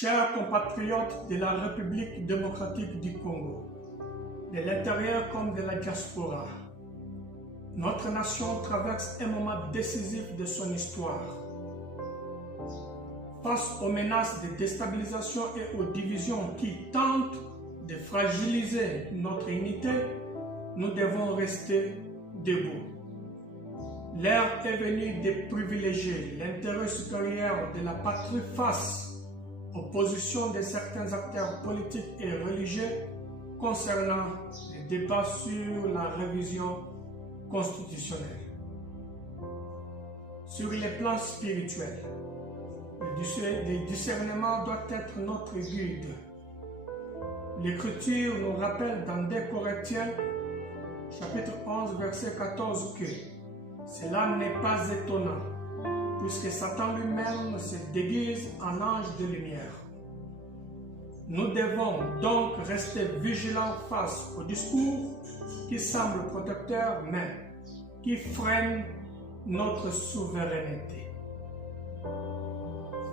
Chers compatriotes de la République démocratique du Congo, de l'intérieur comme de la diaspora, notre nation traverse un moment décisif de son histoire. Face aux menaces de déstabilisation et aux divisions qui tentent de fragiliser notre unité, nous devons rester debout. L'heure est venue de privilégier l'intérêt supérieur de la patrie face aux positions de certains acteurs politiques et religieux concernant les débats sur la révision constitutionnelle. Sur les plans spirituels, le discernement doit être notre guide. L'Écriture nous rappelle dans 2 Corinthiens, chapitre 11, verset 14, que cela n'est pas étonnant, puisque Satan lui-même se déguise en ange de lumière. Nous devons donc rester vigilants face aux discours qui semblent protecteurs, mais qui freinent notre souveraineté.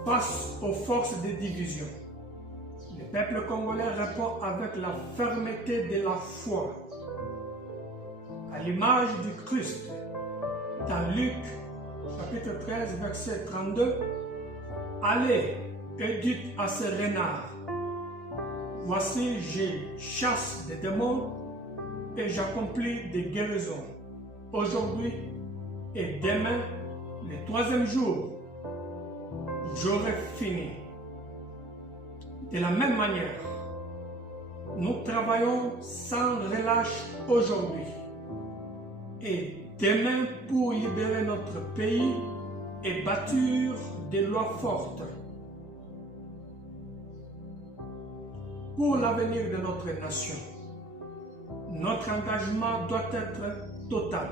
Face aux forces de division, le peuple congolais répond avec la fermeté de la foi. À l'image du Christ, dans Luc, chapitre 13, verset 32, « Allez et dites à ces renards, voici, je chasse des démons et j'accomplis des guérisons. Aujourd'hui et demain, le 3e jour, j'aurai fini. » De la même manière, nous travaillons sans relâche aujourd'hui et demain pour libérer notre pays et bâtir des lois fortes. Pour l'avenir de notre nation, notre engagement doit être total.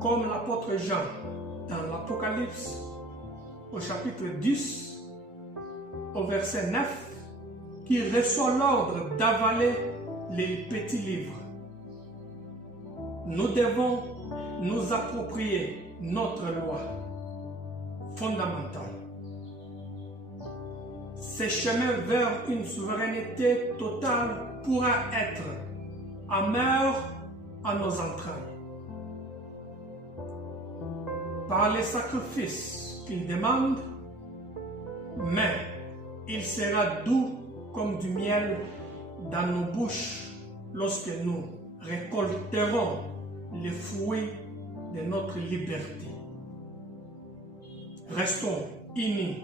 Comme l'apôtre Jean dans l'Apocalypse, au chapitre 10, au verset 9, qui reçoit l'ordre d'avaler les petits livres. Nous devons nous approprier notre loi fondamentale. Ce chemin vers une souveraineté totale pourra être amer à nos entrailles. Par les sacrifices qu'il demande, mais il sera doux comme du miel dans nos bouches lorsque nous récolterons les fruits de notre liberté. Restons unis